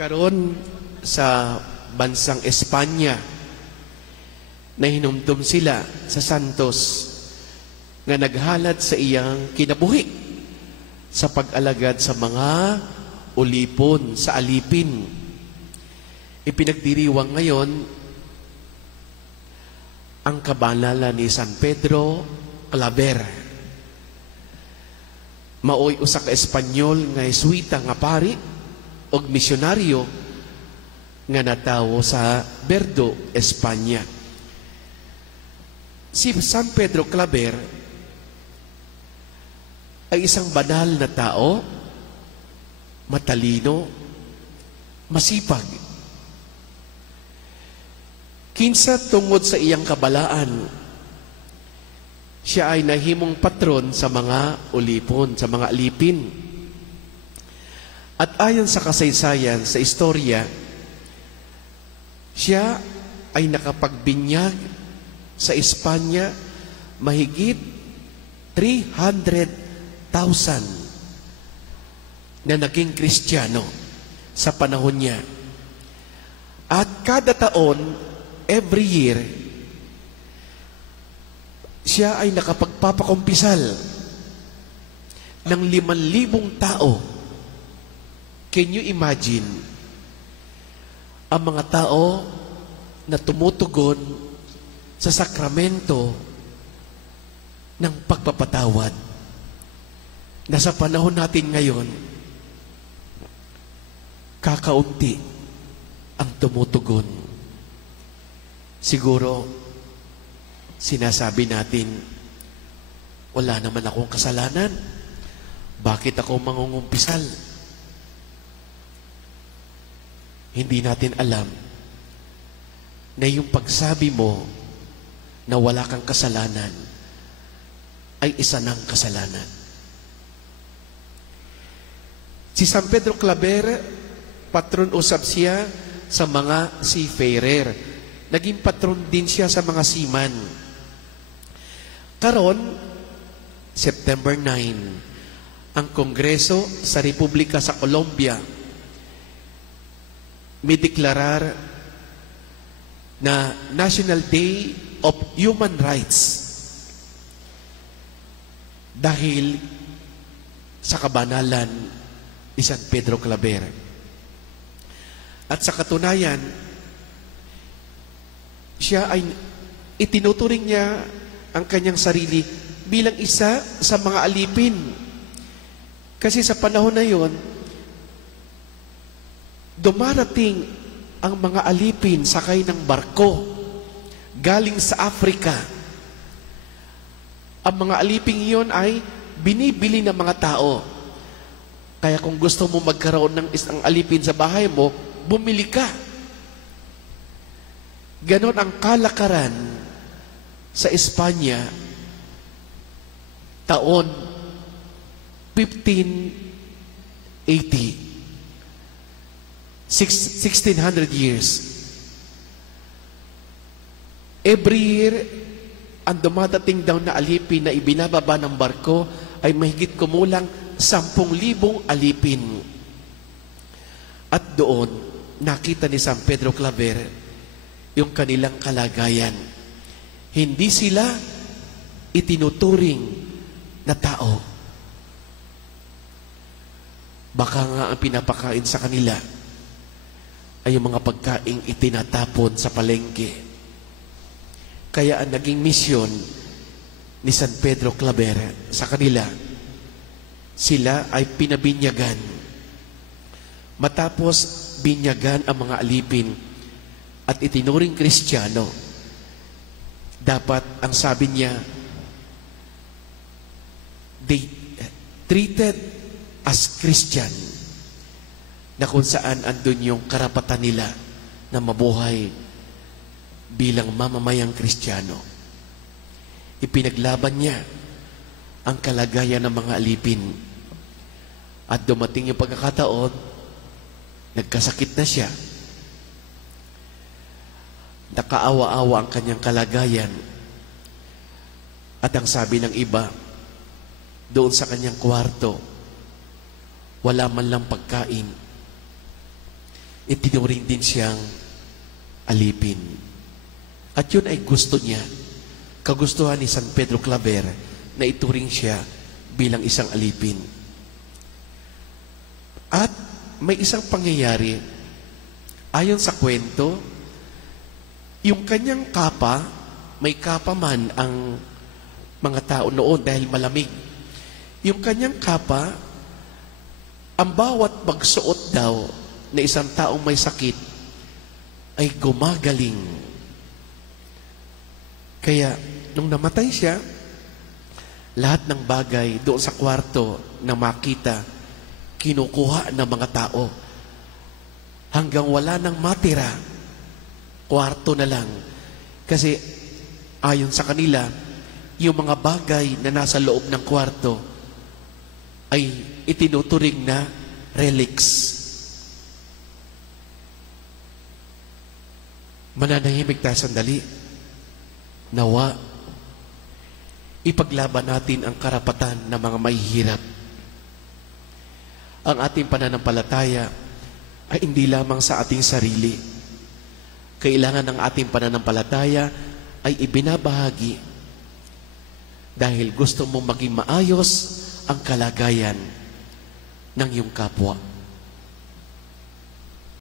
Karon sa bansang Espanya na hinumdum sila sa Santos nga naghalad sa iyang kinabuhi sa pag-alagad sa mga ulipon sa alipin. Ipinagdiriwang ngayon ang kabanalan ni San Pedro Claver. Maoy usa ka Espanyol nga Jesuita nga pari og misyonaryo nga natawo sa Berdo, Espanya. Si San Pedro Claver ay isang banal na tao, matalino, masipag. Kinsa tungod sa iyang kabalaan, siya ay nahimong patron sa mga ulipon, sa mga alipin. At ayon sa kasaysayan, sa istorya, siya ay nakapagbinyag sa Espanya mahigit 300,000 na naging Kristiyano sa panahon niya. At kada taon, every year, siya ay nakapagpapakumpisal ng 5,000 tao. Can you imagine ang mga tao na tumutugon sa sakramento ng pagpapatawad na sa panahon natin ngayon, kakaunti ang tumutugon. Siguro, sinasabi natin, wala naman akong kasalanan. Bakit ako mangungumpisal? Hindi natin alam na yung pagsabi mo na wala kang kasalanan ay isa ng kasalanan. Si San Pedro Claver, patron usab siya sa mga seafarer. Naging patron din siya sa mga seaman. Karon, September 9, ang Kongreso sa Republika sa Colombia may deklarar na National Day of Human Rights dahil sa kabanalan ni San Pedro Claver. At sa katunayan, siya ay itinuturing niya ang kanyang sarili bilang isa sa mga alipin. Kasi sa panahon na yon, dumarating ang mga alipin sakay ng barko galing sa Africa. Ang mga aliping iyon ay binibili ng mga tao. Kaya kung gusto mo magkaroon ng isang alipin sa bahay mo, bumili ka. Ganon ang kalakaran sa Espanya taon 1580. 1600 years. Every year, ang dumadating daw na alipin na ibinababa ng barko ay mahigit kumulang 10,000 alipin. At doon, nakita ni San Pedro Claver yung kanilang kalagayan. Hindi sila itinuturing na tao. Baka nga ang pinapakain sa kanila ay yung mga pagkaing itinatapon sa palengke. Kaya ang naging misyon ni San Pedro Claver sa kanila, sila ay pinabinyagan. Matapos binyagan ang mga alipin at itinuring Kristiyano, dapat ang sabi niya, they treated as Christian, na kung saan andun yung karapatan nila na mabuhay bilang mamamayang Kristiyano. Ipinaglaban niya ang kalagayan ng mga alipin. At dumating yung pagkakataon, nagkasakit na siya. Nakaawa-awa ang kanyang kalagayan. At ang sabi ng iba, doon sa kanyang kwarto, wala man lang pagkain. itinuring din siyang alipin. At yun ay gusto niya. Kagustuhan ni San Pedro Claver na ituring siya bilang isang alipin. At may isang pangyayari, ayon sa kwento, yung kanyang kapa, may kapa man ang mga tao noon dahil malamig. Yung kanyang kapa, ang bawat magsuot daw na isang taong may sakit ay gumagaling. Kaya, nung namatay siya, lahat ng bagay doon sa kwarto na makita, kinukuha ng mga tao. Hanggang wala nang matira, kwarto na lang. Kasi, ayon sa kanila, yung mga bagay na nasa loob ng kwarto ay itinuturing na relics. Mananahimik tayo sandali. Nawa, ipaglaban natin ang karapatan ng mga mahihirap. Ang ating pananampalataya ay hindi lamang sa ating sarili. Kailangan ng ating pananampalataya ay ibinabahagi dahil gusto mong maging maayos ang kalagayan ng iyong kapwa.